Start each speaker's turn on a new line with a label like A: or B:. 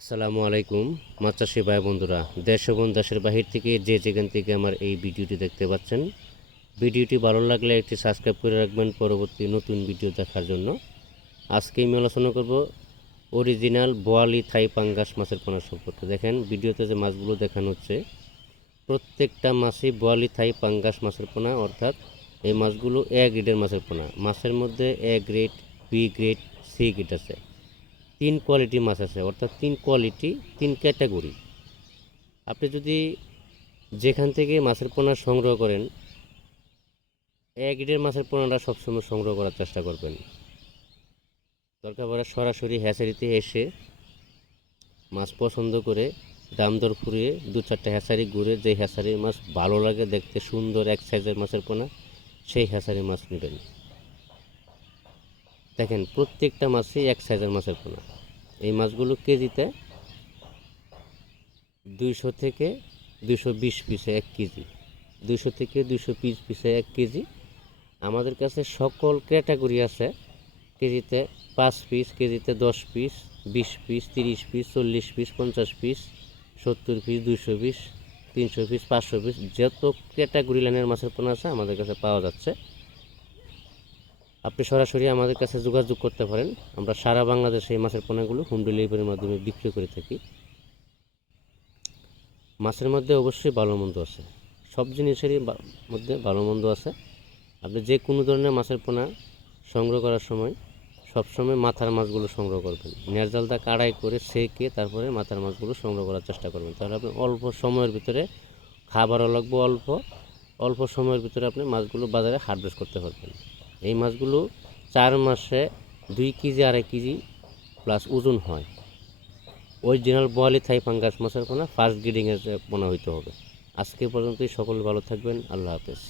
A: আসসালামু আলাইকুম মাছ চাষি ভাই বন্ধুরা। দেশ এবং দেশের বাহির থেকে যে যেখান থেকে আমার এই ভিডিওটি দেখতে পাচ্ছেন, ভিডিওটি ভালো লাগলে একটি সাবস্ক্রাইব করে রাখবেন পরবর্তী নতুন ভিডিও দেখার জন্য। আজকে আমি আলোচনা করব অরিজিনাল বোয়ালি থাই পাঙ্গাস মাছের পোনা সম্পর্কে। দেখেন, ভিডিওতে যে মাছগুলো দেখানো হচ্ছে, প্রত্যেকটা মাছই বোয়ালি থাই পাঙ্গাস মাছের পোনা, অর্থাৎ এই মাছগুলো এ গ্রেডের মাছের পোনা। মাছের মধ্যে A grade, B grade, C grade আছে। তিন কোয়ালিটি মাছ আছে, অর্থাৎ তিন কোয়ালিটি তিন ক্যাটাগরি আপনি যদি যেখান থেকে মাছের পোনা সংগ্রহ করেন, এক গ্রেডের মাছের পোনাটা সবসময় সংগ্রহ করার চেষ্টা করবেন। দরকার পড়ে সরাসরি হ্যাচারিতে এসে মাছ পছন্দ করে দাম দর ফুরিয়ে দু চারটে হ্যাচারি ঘুরে যে হ্যাচারির মাছ ভালো লাগে, দেখতে সুন্দর এক সাইজের মাছের পোনা, সেই হ্যাচারি মাছ নেবেন। দেখেন, প্রত্যেকটা মাছই এক সাইজের মাছের পোনা। এই মাছগুলো কেজিতে দুইশো থেকে দুশো বিশ পিসে এক কেজি। দুশো থেকে দুশো পিস পিসে এক কেজি। আমাদের কাছে সকল ক্যাটাগরি আছে। কেজিতে পাঁচ পিস, কেজিতে দশ পিস, বিশ পিস, তিরিশ পিস, চল্লিশ পিস, পঞ্চাশ পিস, সত্তর পিস দুশো পিস, তিনশো পিস, পাঁচশো পিস, যত ক্যাটাগরি লাইনের মাছের পোনা আছে আমাদের কাছে পাওয়া যাচ্ছে। আপনি সরাসরি আমাদের কাছে যোগাযোগ করতে পারেন। আমরা সারা বাংলাদেশে এই মাছের পোনাগুলো হোম ডেলিভারির মাধ্যমে বিক্রি করে থাকি। মাছের মধ্যে অবশ্যই ভালো মন্দ আছে। সব জিনিসেরই মধ্যে ভালো মন্দ আছে। আপনি যে কোনো ধরনের মাছের পোনা সংগ্রহ করার সময় সবসময় মাথার মাছগুলো সংগ্রহ করবেন। নেরজালটা কাড়াই করে সেকে তারপরে মাথার মাছগুলো সংগ্রহ করার চেষ্টা করবেন। তাহলে আপনি অল্প সময়ের ভিতরে খাবারও লাগবে অল্প অল্প সময়ের ভিতরে আপনি মাছগুলো বাজারে হারভেস্ট করতে পারবেন। এই মাছগুলো চার মাসে দুই কেজি, আড়াই কেজি প্লাস ওজন হয়। অরিজিনাল বয়ালি থাই পাঙ্গাস মাছের পোনা ফার্স্ট গ্রিডিংয়ের পোনা হইতে হবে। আজকে পর্যন্তই সকল ভালো থাকবেন, আল্লাহ হাফেজ।